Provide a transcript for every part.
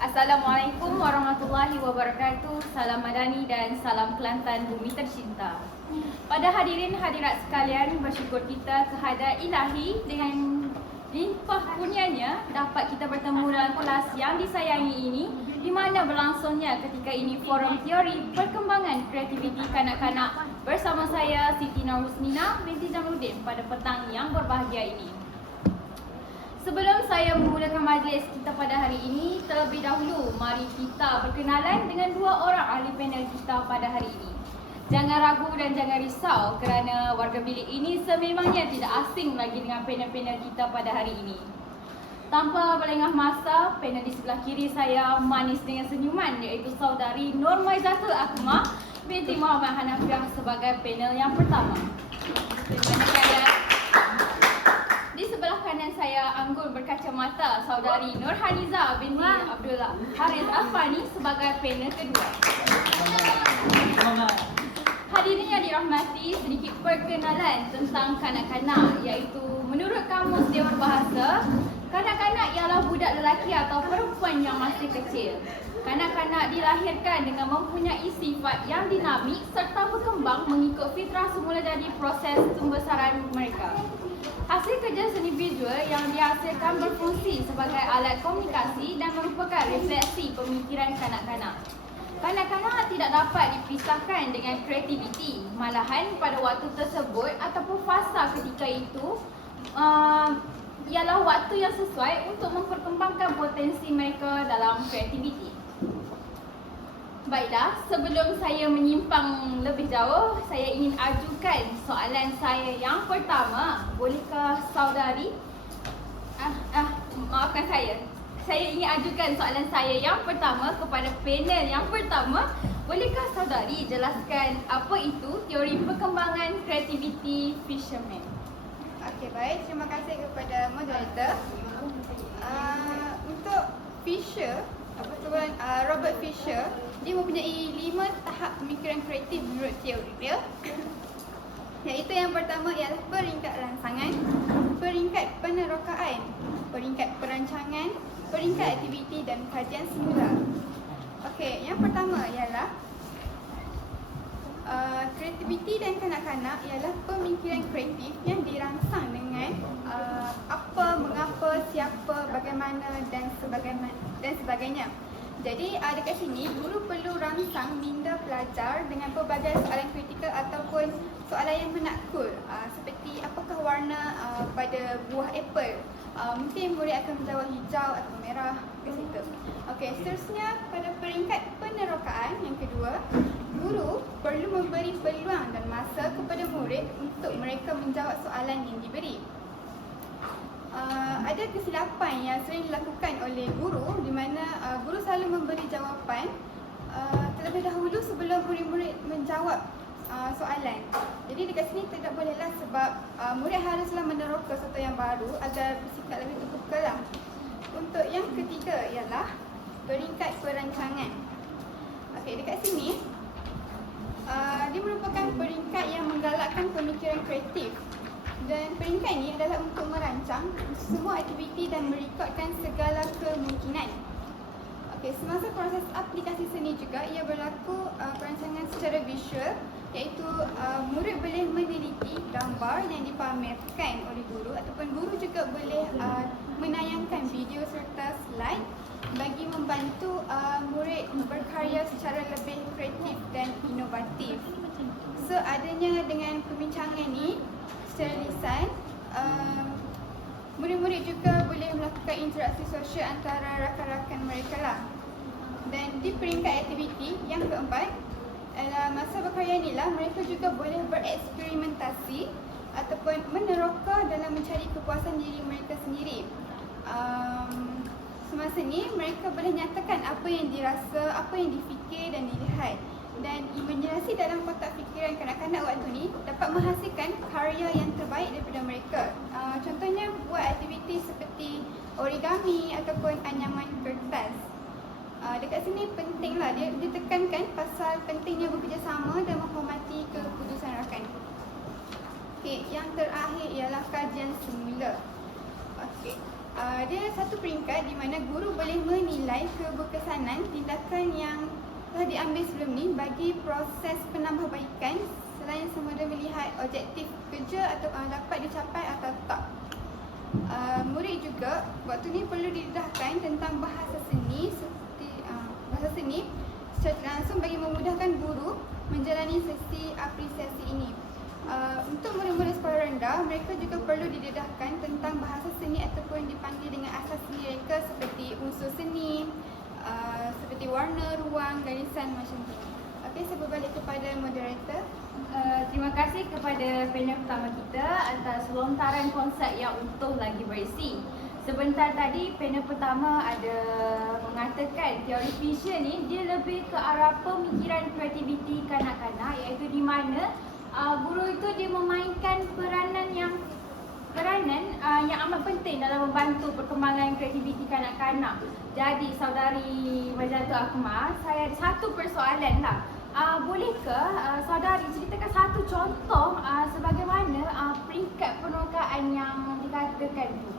Assalamualaikum warahmatullahi wabarakatuh. Salam Madani dan salam Kelantan bumi tercinta. Pada hadirin hadirat sekalian, bersyukur kita kehadrat Ilahi dengan limpah kurnianya dapat kita bertemu dalam kelas yang disayangi ini, di mana berlangsungnya ketika ini forum teori perkembangan kreativiti kanak-kanak bersama saya Siti Nurhusnina binti Jamaluddin pada petang yang berbahagia ini. Sebelum saya memulakan majlis kita pada hari ini, terlebih dahulu mari kita berkenalan dengan dua orang ahli panel kita pada hari ini. Jangan ragu dan jangan risau kerana warga bilik ini sememangnya tidak asing lagi dengan panel-panel kita pada hari ini. Tanpa berlengah masa, panel di sebelah kiri saya manis dengan senyuman, iaitu saudari Nurmaizatul Akmal binti Muhammad Hanafiah sebagai panel yang pertama. Manakala di sebelah kanan saya anggun berkacamata saudari Nurhaniza binti Abdullah Haris Afani sebagai panel kedua. Hadirin yang dirahmati, sedikit perkenalan tentang kanak-kanak, iaitu menurut Kamus Dewan Bahasa, kanak-kanak ialah budak lelaki atau perempuan yang masih kecil. Kanak-kanak dilahirkan dengan mempunyai sifat yang dinamik serta berkembang mengikut fitrah semula jadi proses pembesaran mereka. Hasil kerja seni visual yang dihasilkan berfungsi sebagai alat komunikasi dan merupakan refleksi pemikiran kanak-kanak. Kanak-kanak tidak dapat dipisahkan dengan kreativiti. Malahan pada waktu tersebut ataupun fasa ketika itu ialah waktu yang sesuai untuk memperkembangkan potensi mereka dalam kreativiti. Baiklah, sebelum saya menyimpang lebih jauh, saya ingin ajukan soalan saya yang pertama. Bolehkah saudari maafkan saya. Saya ingin ajukan soalan saya yang pertama kepada panel yang pertama. Bolehkah saudari jelaskan apa itu teori perkembangan kreativiti Fisherman? Okey, baik. Terima kasih kepada moderator. Untuk Fisher, Robert Fisher, dia mempunyai 5 tahap pemikiran kreatif menurut teori dia. Iaitu yang pertama ialah peringkat rangsangan, peringkat penerokaan, peringkat perancangan, peringkat aktiviti dan kajian semula. Okey, yang pertama ialah kreativiti dan kanak-kanak ialah pemikiran kreatif yang dirangsang dengan apa, mengapa, siapa, bagaimana dan sebagainya. Jadi dekat sini guru perlu rangsang minda pelajar dengan pelbagai soalan kritikal ataupun soalan yang menakul, seperti apakah warna pada buah apple. Mungkin murid akan menjawab hijau atau merah ke situ. Okey, seterusnya pada peringkat penerokaan yang kedua, guru perlu memberi peluang dan masa kepada murid untuk mereka menjawab soalan yang diberi. Ada kesilapan yang sering dilakukan oleh guru di mana guru selalu memberi jawapan terlebih dahulu sebelum murid-murid menjawab soalan. Jadi dekat sini tidak bolehlah sebab murid haruslah meneroka sesuatu yang baru agar bersikap lebih terbuka lah. Untuk yang ketiga ialah peringkat perancangan. Okey, dekat sini dia merupakan peringkat yang menggalakkan pemikiran kreatif. Dan peringkat ini adalah untuk merancang semua aktiviti dan merekodkan segala kemungkinan. Okey, semasa proses aplikasi seni juga ia berlaku perancangan secara visual, iaitu murid boleh meneliti gambar yang dipamerkan oleh guru ataupun guru juga boleh menayangkan video serta slide bagi membantu murid berkarya secara lebih kreatif dan inovatif. So adanya dengan pembincangan ni secara lisan, murid-murid juga boleh melakukan interaksi sosial antara rakan-rakan mereka lah. Dan di peringkat aktiviti yang keempat, masa berkarya ni lah mereka juga boleh bereksperimentasi ataupun meneroka dalam mencari kepuasan diri mereka sendiri. Semasa ni mereka boleh nyatakan apa yang dirasa, apa yang difikir dan dilihat. Dan imajinasi dalam kotak fikiran kanak-kanak waktu ni dapat menghasilkan karya yang terbaik daripada mereka. Contohnya buat aktiviti seperti origami ataupun anyaman kertas. Dekat sini pentinglah dia tekankan pasal pentingnya bekerjasama dan menghormati keputusan rakan. Okey, yang terakhir ialah kajian semula. Okey. Dia satu peringkat di mana guru boleh menilai keberkesanan tindakan yang telah diambil sebelum ni bagi proses penambahbaikan selain semula melihat objektif kerja atau dapat dicapai atau tak. Murid juga waktu ni perlu didedahkan tentang bahasa seni secara langsung bagi memudahkan guru menjalani sesi apresiasi ini. Untuk murid-murid sekolah rendah, mereka juga perlu didedahkan tentang bahasa seni ataupun dipanggil dengan asas seni mereka seperti unsur seni, seperti warna, ruang, garisan macam tu. Okey, saya berbalik kepada moderator. Terima kasih kepada panel pertama kita atas lontaran konsep yang utuh lagi berisi. Sebentar tadi panel pertama ada mengatakan teori vision ni dia lebih ke arah pemikiran kreativiti kanak-kanak, iaitu di mana guru itu dia memainkan peranan yang amat penting dalam membantu perkembangan kreativiti kanak-kanak. Jadi saudari Majatul Akmal, saya ada satu persoalan lah. Bolehkah saudari ceritakan satu contoh sebagaimana peringkat penerokaan yang dikatakan tu?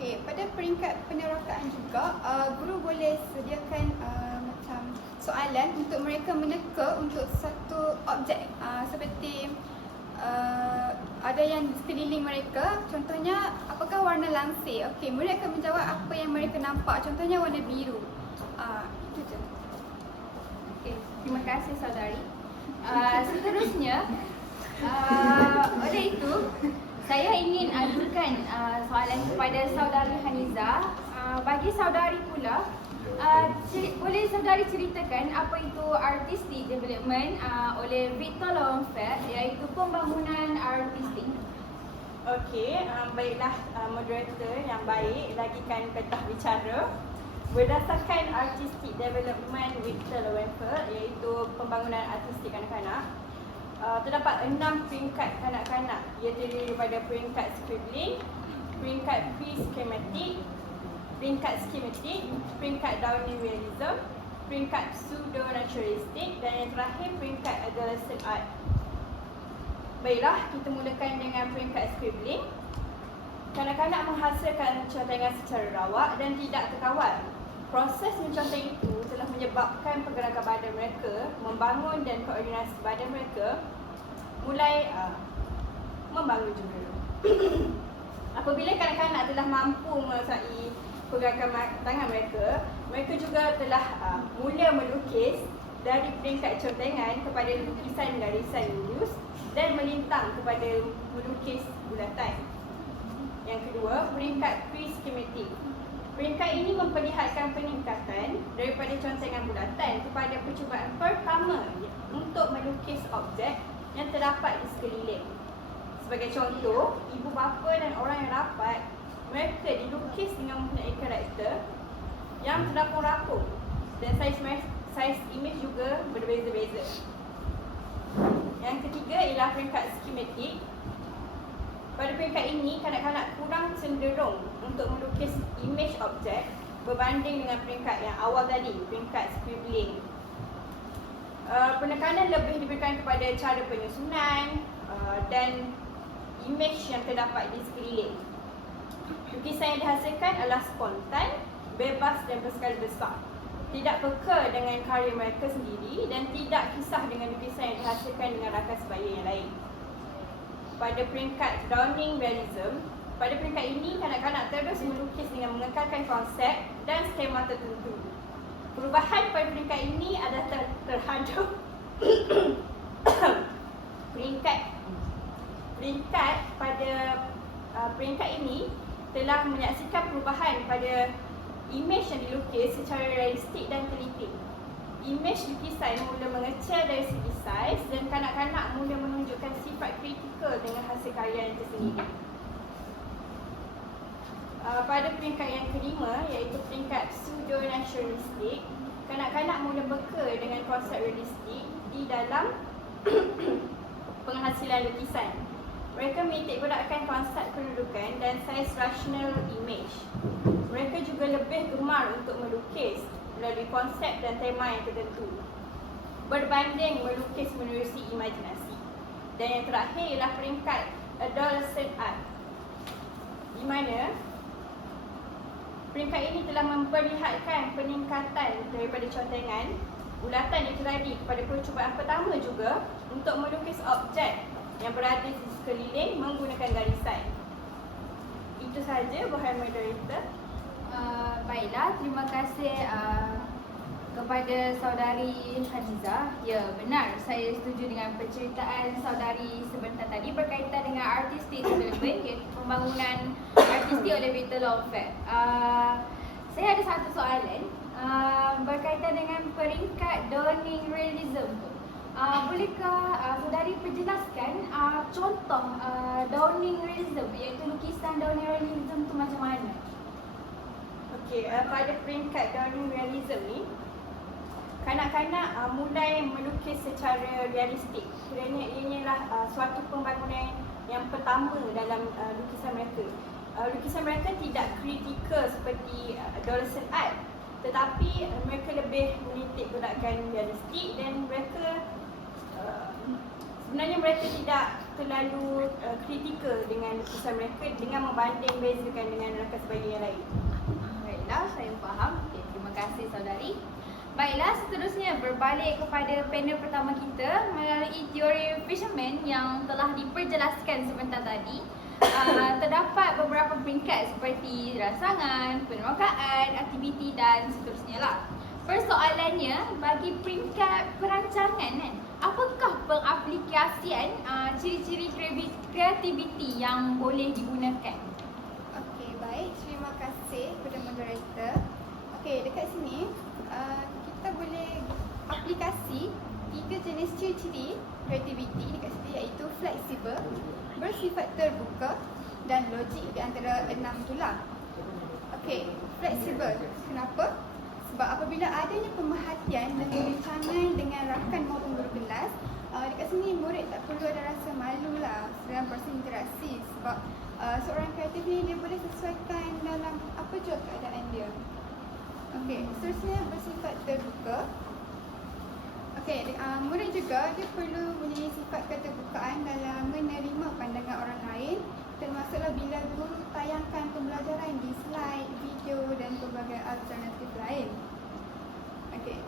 Okey, pada peringkat penerokaan juga, guru boleh sediakan macam soalan untuk mereka meneka untuk satu objek, seperti ada yang di sekeliling mereka, contohnya apakah warna langsir. Okey, mereka menjawab apa yang mereka nampak, contohnya warna biru. Itu je. Okey, terima kasih saudari. Seterusnya, oleh itu saya ingin ajukan soalan kepada saudari Haniza. Bagi saudari pula, boleh saudari ceritakan apa itu artistic development oleh Victor Lowenfeld, iaitu pembangunan artistik. Okey, baiklah moderator yang baik lagikan ketah bicara. Berdasarkan artistic development Victor Lowenfeld, iaitu pembangunan artistik kanak-kanak, terdapat 6 peringkat kanak-kanak, ia terdiri daripada peringkat scribbling, peringkat pre-schematic, peringkat schematic, peringkat Downing realism, peringkat pseudo-naturalistic dan yang terakhir peringkat adolescent art. Baiklah, kita mulakan dengan peringkat scribbling. Kanak-kanak menghasilkan contohan secara rawak dan tidak terkawal. Proses mencontoh itu telah menyebabkan pergerakan badan mereka, membangun dan koordinasi badan mereka mulai membangun juga. Apabila kanak-kanak telah mampu menguasai pergerakan tangan mereka, mereka juga telah mula melukis dari peringkat contengan kepada lukisan garisan lurus dan melintang kepada melukis bulatan. Yang kedua, peringkat pre-schematic. Peringkat ini memperlihatkan peningkatan daripada contengan bulatan kepada percubaan pertama untuk melukis objek yang terdapat di sekeliling. Sebagai contoh, ibu bapa dan orang yang rapat, mereka dilukis dengan mempunyai karakter yang terapung-rapung dan saiz imej juga berbeza-beza. Yang ketiga ialah peringkat schematic. Pada peringkat ini, kanak-kanak kurang cenderung untuk melukis imej objek berbanding dengan peringkat yang awal tadi, peringkat scribbling. Penekanan lebih diberikan kepada cara penyusunan dan imej yang terdapat di sekeliling. Lukisan yang dihasilkan adalah spontan, bebas dan berskala besar. Tidak peka dengan karya mereka sendiri dan tidak kisah dengan lukisan yang dihasilkan dengan rakan sebaya yang lain. Pada peringkat Downing realism, pada peringkat ini kanak-kanak terus melukis dengan mengekalkan konsep dan skema tertentu. Perubahan pada peringkat ini adalah terhadap peringkat pada peringkat ini telah menyaksikan perubahan pada imej yang dilukis secara realistik dan teliti. Imej lukisan mula mengecil dari segi saiz dan kanak-kanak mula menunjukkan sifat kritikal dengan hasil karya yang tersendiri. Pada peringkat yang kelima, iaitu peringkat pseudo-naturalistik, kanak-kanak mula beka dengan konsep realistik di dalam penghasilan lukisan. Mereka menitik beratkan konsep kedudukan dan saiz rasional imej. Mereka juga lebih gemar untuk melukis melalui konsep dan tema yang tertentu, berbanding melukis menerusi imajinasi. Dan yang terakhir ialah peringkat adolescent art, di mana Peringkat ini telah memperlihatkan peningkatan daripada contengan bulatan itu tadi kepada percubaan pertama juga untuk melukis objek yang berada di sekeliling menggunakan garisan. Itu sahaja, wahai moderator. Baiklah, terima kasih kepada saudari Haniza. Ya, benar, saya setuju dengan penceritaan saudari sebentar tadi berkaitan dengan artistic development, iaitu pembangunan artistik oleh Victor Lomfeld. Saya ada satu soalan berkaitan dengan peringkat dawning realism tu. Bolehkah saudari perjelaskan contoh dawning realism, iaitu lukisan dawning realism tu macam mana? Okey, pada peringkat dawning realism ni, kanak-kanak mulai melukis secara realistik kerana ianya suatu pembangunan yang pertama dalam lukisan mereka. Lukisan mereka tidak kritikal seperti adolescent art, tetapi mereka lebih menitik beratkan realistik dan mereka sebenarnya mereka tidak terlalu kritikal dengan lukisan mereka dengan membanding bezakan dengan rakan sebagainya yang lain. Baiklah, saya faham. Okay, terima kasih saudari. Baiklah, seterusnya berbalik kepada panel pertama kita melalui teori Fisherman yang telah diperjelaskan sebentar tadi. Terdapat beberapa peringkat seperti rangsangan, permukaan, aktiviti dan seterusnya lah. Persoalannya, bagi peringkat perancangan kan, apakah pengaplikasian ciri-ciri kreativiti yang boleh digunakan? Okey, baik. Terima kasih kepada moderator. Okey, dekat sini kita boleh aplikasi 3 jenis ciri-ciri kreativiti dekat sini, iaitu fleksibel, bersifat terbuka dan logik di antara 6 itulah. Okey, fleksibel. Kenapa? Sebab apabila adanya pemerhatian dan perbincangan dengan rakan maupun guru kelas, dekat sini murid tak perlu ada rasa malu lah dalam proses interaksi, sebab seorang kreatif ni dia boleh sesuaikan dalam apa jua keadaan dia. Okey, seterusnya bersifat terbuka. Okey, murid juga dia perlu mempunyai sifat keterbukaan dalam menerima pandangan orang lain, termasuklah bila guru tayangkan pembelajaran di slide, video dan pelbagai alternatif lain. Okey,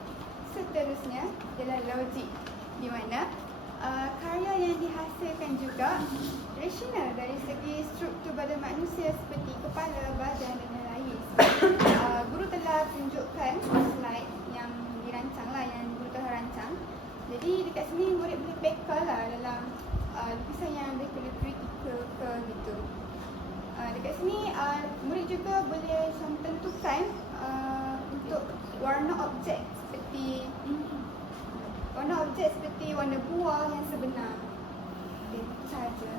seterusnya ialah logik, di mana karya yang dihasilkan juga rasional dari segi struktur badan manusia seperti kepala, badan dan lain-lain. Guru telah tunjukkan slide yang dirancang lah, yang guru telah rancang. Jadi dekat sini murid boleh peka lah dalam lukisan yang mereka kritikal ke gitu. Dekat sini murid juga boleh tentukan untuk warna objek seperti warna buah yang sebenar. Okay, itu sahaja.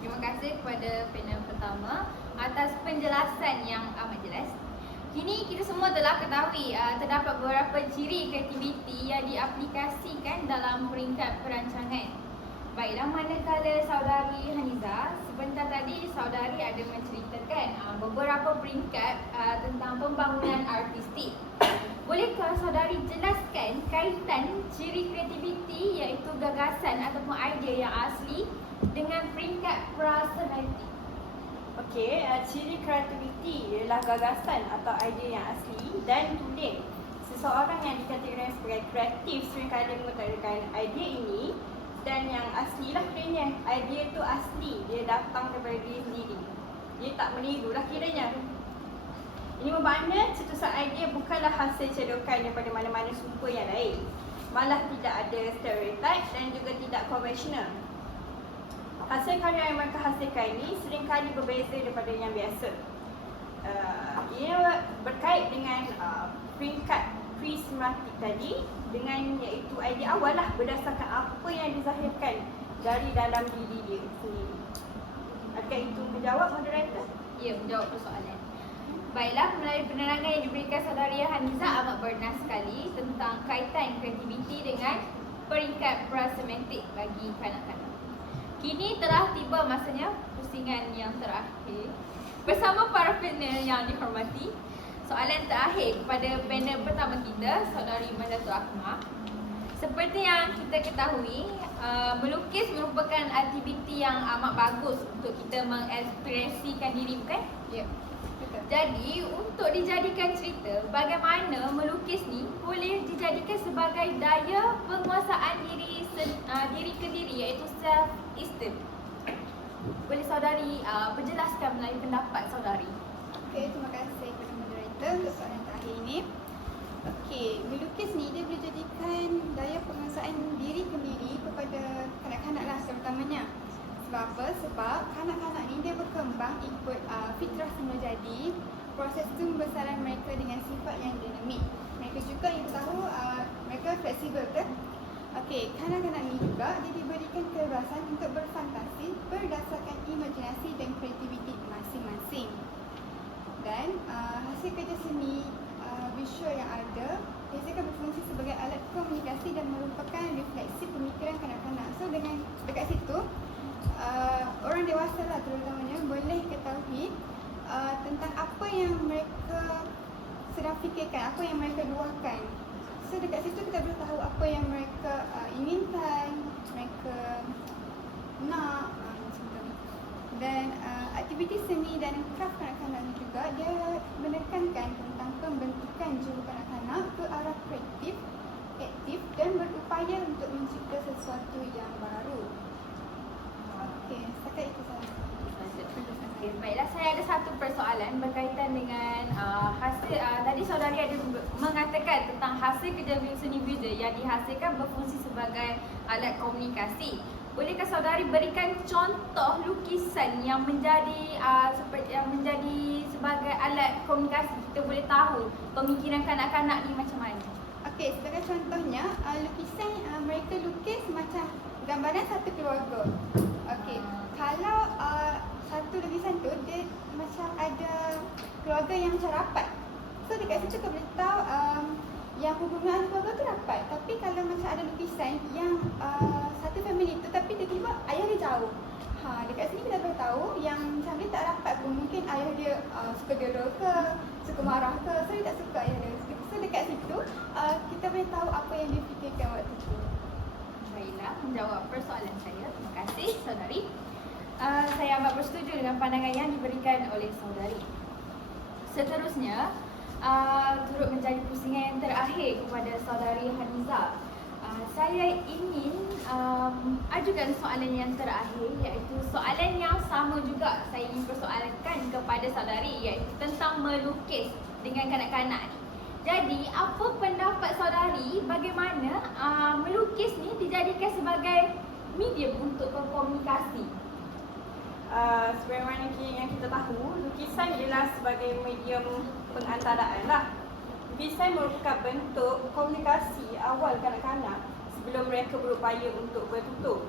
Terima kasih kepada panel pertama atas penjelasan yang amat jelas. Kini kita semua telah ketahui terdapat beberapa ciri kreativiti yang diaplikasikan dalam peringkat perancangan. Baiklah, manakala saudari Haniza, sebentar tadi saudari ada menceritakan beberapa peringkat tentang pembangunan artistik. Bolehkah saudari jelaskan kaitan ciri kreativiti iaitu gagasan ataupun idea yang asli dengan peringkat prasematik? Okey, ciri kreativiti ialah gagasan atau idea yang asli dan tulen. Seseorang yang dikategorikan sebagai kreatif seringkali mengutarakan idea ini dan yang asli lah kiranya. Idea tu asli, dia datang daripada diri sendiri. Dia tak meniru lah kiranya. Ini bermakna cetusan idea bukanlah hasil cedokan daripada mana-mana sumber yang lain. Malah tidak ada stereotip dan juga tidak konvensional. Hasil karya yang mereka hasilkan ini seringkali berbeza daripada yang biasa. Ia berkait dengan peringkat prismatik tadi, dengan iaitu idea awal lah berdasarkan apa yang dizahirkan dari dalam diri dia sendiri. Adakah itu menjawab moderator? Ya, menjawab persoalan. Baiklah, melalui penerangan yang diberikan saudari Haniza amat bernas sekali tentang kaitan kreativiti dengan peringkat prasematik bagi kanak-kanak. Kini telah tiba masanya pusingan yang terakhir. Bersama para panel yang dihormati, soalan terakhir kepada panel pertama kita, saudari Mazatul Akmal. Seperti yang kita ketahui, melukis merupakan aktiviti yang amat bagus untuk kita mengekspresikan diri, bukan? Ya, betul. Jadi untuk dijadikan cerita, bagaimana melukis ni boleh dijadikan sebagai daya penguasaan diri ke diri, iaitu self esteem. Boleh saudari berjelaskan melalui pendapat saudari? Okey, terima kasih kepada moderator untuk soalan terakhir ini. Okey, melukis ni dia boleh jadikan daya penguasaan diri sendiri kepada kanak-kanak lah terutamanya. Sebab apa? Sebab kanak-kanak ni dia berkembang ikut fitrah semula jadi. Proses tu membesaran mereka dengan sifat yang dinamik. Mereka juga yang tahu mereka fleksibel ke? Okey, kanak-kanak ni juga dia diberikan kebebasan untuk berfantasi berdasarkan imajinasi dan kreativiti masing-masing. Dan hasil kerja seni visual yang ada biasanya berfungsi sebagai alat komunikasi dan merupakan refleksi pemikiran kanak-kanak. So dengan dekat situ orang dewasa lah terutamanya boleh ketahui tentang apa yang mereka sedang fikirkan, apa yang mereka luahkan. So dekat situ kita boleh tahu apa yang mereka inginkan, mereka nak macam tu. Dan aktiviti seni dan kraft kanak-kanak ni juga dia menekankan tentang pembentukan jiwa kanak-kanak ke arah kreatif, aktif dan berupaya untuk mencipta sesuatu yang baru. Okey, setakat itu sahaja. Okay, baiklah, saya ada satu persoalan berkaitan dengan hasil tadi saudari ada mengatakan tentang hasil kerja seni visual yang dihasilkan berfungsi sebagai alat komunikasi. Bolehkah saudari berikan contoh lukisan yang menjadi sebagai alat komunikasi, kita boleh tahu pemikiran kanak-kanak ni macam mana? Okey, sebagai contohnya lukisan mereka lukis macam gambaran satu keluarga. Okey, kalau satu lukisan tu dia macam ada keluarga yang macam rapat. So dekat situ kita boleh tahu yang hubungan keluarga tu rapat. Tapi kalau macam ada lukisan yang satu family tu tapi tiba-tiba ayah dia jauh. Dekat sini kita boleh tahu yang macam dia tak rapat pun, mungkin ayah dia suka dera ke, suka marah ke, so dia tak suka ayah dia. So dekat situ kita boleh tahu apa yang dia fikirkan waktu tu. Baiklah, menjawab persoalan saya. Terima kasih saudari. Saya amat bersetuju dengan pandangan yang diberikan oleh saudari. Seterusnya, turut menjadi pusingan yang terakhir kepada saudari Haniza. Saya ingin ajukan soalan yang terakhir, iaitu soalan yang sama juga saya ingin persoalkan kepada saudari, iaitu tentang melukis dengan kanak-kanak ni. Jadi, apa pendapat saudari bagaimana melukis ni dijadikan sebagai medium untuk berkomunikasi? Sebagaimana yang kita tahu, lukisan ialah sebagai medium pengantaraan lah. Lukisan merupakan bentuk komunikasi awal kanak-kanak sebelum mereka berupaya untuk bertutur.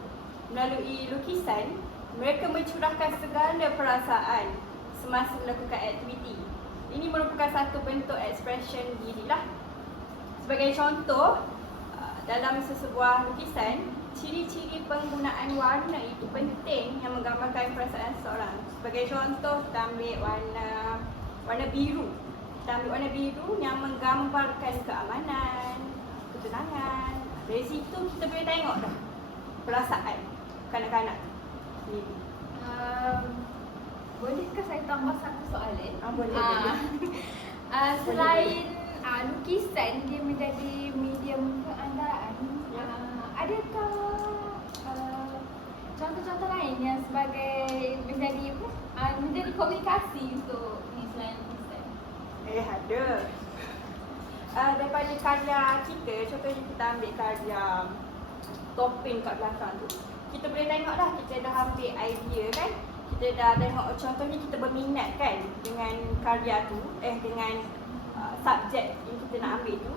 Melalui lukisan, mereka mencurahkan segala perasaan semasa melakukan aktiviti. Ini merupakan satu bentuk expression diri lah. Sebagai contoh, dalam sesebuah lukisan, ciri-ciri penggunaan warna itu penting yang menggambarkan perasaan seseorang. Sebagai contoh, kita ambil warna biru. Kita ambil warna biru yang menggambarkan keamanan, ketenangan. Dari situ kita boleh tengok dah perasaan kanak-kanak ni. Bolehkah saya tambah satu soalan? Boleh. Selain lukisan dia menjadi medium pengantaraan, adakah contoh-contoh lain yang sebagai menjadi komunikasi untuk ni selain lukisan? Ada. Daripada karya kita, contohnya kita ambil karya topeng kat belakang tu, kita boleh tengok dah, kita dah ambil idea kan. Kita dah tengok, contohnya kita berminat kan dengan karya tu, dengan subjek yang kita nak ambil tu.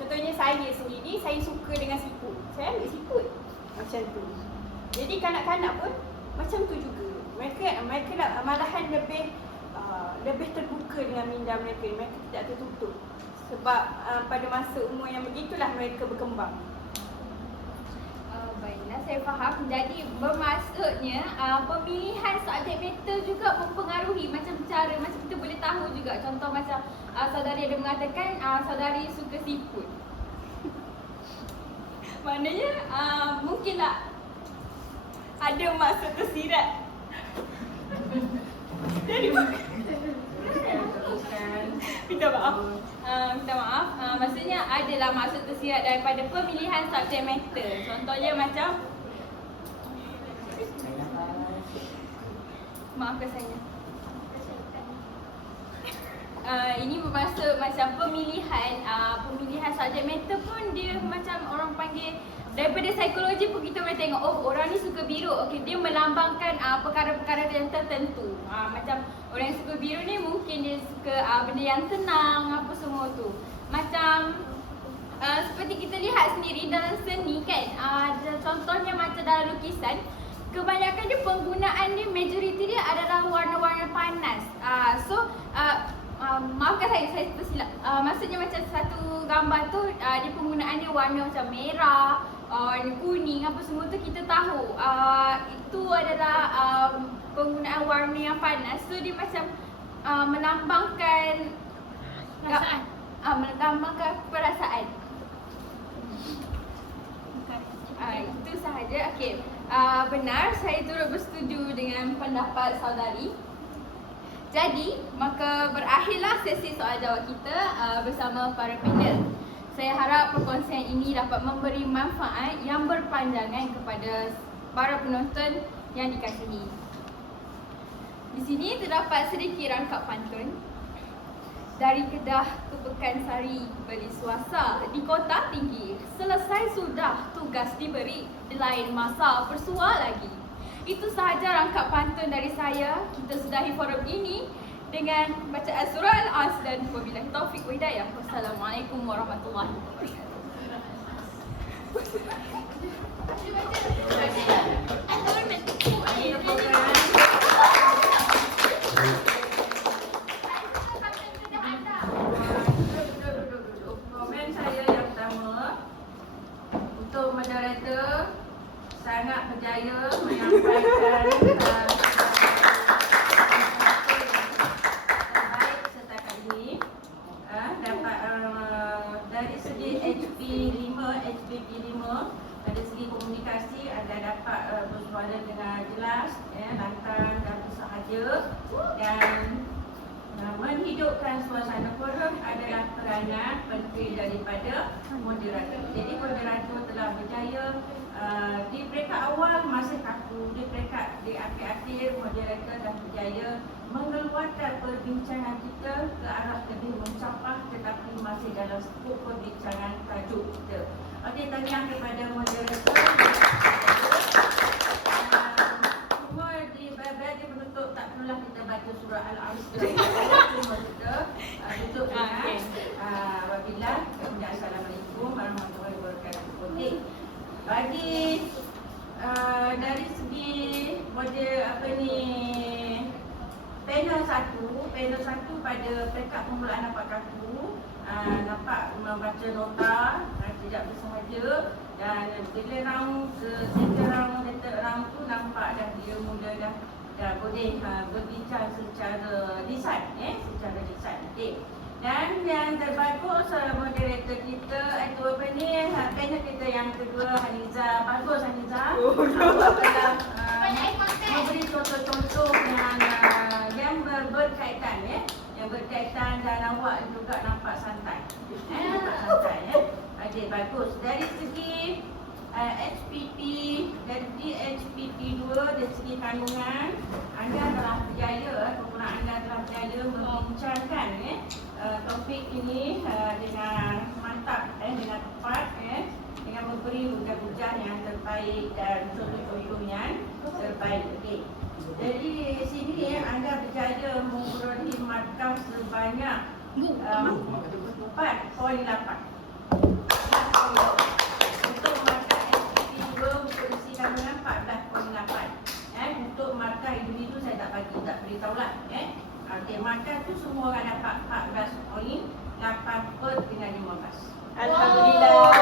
Contohnya saya sendiri, saya suka dengan siput, saya ambil siput macam tu. Jadi kanak-kanak pun macam tu juga. Mereka malahan lebih terbuka dengan minda mereka. Mereka tidak tertutup. Sebab pada masa umur yang begitulah mereka berkembang. Baiklah, saya faham. Jadi bermaksudnya pemilihan subjek matter juga mempengaruhi macam kita boleh tahu juga. Contoh macam saudari ada mengatakan saudari suka siput. Maknanya mungkinlah ada maksud tersirat dari Minta maaf. Minta maaf. Maksudnya adalah maksud tersirat daripada pemilihan subjek matter. Contohnya macam maafkan saya. Ini bermaksud macam pemilihan subjek matter pun dia macam orang panggil daripada psikologi pun kita boleh tengok orang ni suka biru. Okey, dia melambangkan perkara-perkara yang tertentu. Macam orang yang suka biru ni mungkin dia suka benda yang tenang apa semua tu. Macam seperti kita lihat sendiri dalam seni kan. Contohnya macam dalam lukisan, kebanyakan dia penggunaan dia majoriti dia adalah warna-warna panas. Maafkan saya tersilap. Maksudnya macam satu gambar tu dia penggunaan dia warna macam merah, warna kuning apa semua tu kita tahu itu adalah penggunaan warna yang panas. So dia macam melambangkan perasaan. Melambangkan perasaan. Itu sahaja. Okey. Benar, saya turut bersetuju dengan pendapat saudari. Jadi, maka berakhirlah sesi soal jawab kita bersama para panel. Saya harap perkongsian ini dapat memberi manfaat yang berpanjangan kepada para penonton yang dikasihi. Di sini terdapat sedikit rangkap pantun. Dari Kedah ke Pekansari beli suasa di kota tinggi. Selesai sudah tugas diberi, di lain masa bersua lagi. Itu sahaja rangkap pantun dari saya. Kita sudahi forum ini dengan bacaan surah Al-As dan wabillahi taufiq wa hidayah. Wassalamualaikum warahmatullahi wabarakatuh. Komen saya yang pertama untuk moderator sangat berjaya menyampaikan terbaik setakat ini. Dapat dari segi HP5, HPP5, dari segi komunikasi anda dapat bersuara dengan jelas, lantang dan bersahaja, dan menghidupkan suasana forum adalah peranan penting daripada moderator. Jadi moderator telah berjaya. Di peringkat awal masih kaku, di peringkat di akhir-akhir moderator dah berjaya mengeluarkan perbincangan kita ke arah lebih mencapai tetapi masih dalam skop perbincangan tajuk kita. Okey, tahniah kepada moderator. Semua di bagi penutup tak perlulah kita baca surah Al-As. Cuma kita tutup dengan wabillah. Assalamualaikum warahmatullahi wabarakatuh. Okey. Bagi dari segi model panel satu pada peringkat permulaan nampak kaku, nampak membaca nota tidak bersahaja, dan bila round ke second round tu nampak dah dia mula dah boleh berbincang secara lisan, secara lisan. Okey. Dan yang terbagus moderator kita itu panel kita yang kedua, Haniza. Bagus Haniza. Awak telah memberi contoh-contoh yang berkaitan, yang berkaitan, dan awak juga nampak santai. Nampak santai. Okey, bagus. Dari segi HPP, dari HPP2, dari segi kandungan, anda telah berjaya, kumpulan anda telah berjaya membincangkan topik ini dengan mantap, dengan tepat, dengan memberi hujah-hujah yang terbaik dan contoh-contoh yang terbaik. Okey. Jadi sini anda berjaya memperoleh markah sebanyak 4.8. Untuk markah SPP2 berisi kandungan 14.8. Untuk markah individu saya tak beritahulah. Okey, markah tu semua orang dapat 14 poin, 8 per dengan 15. Alhamdulillah.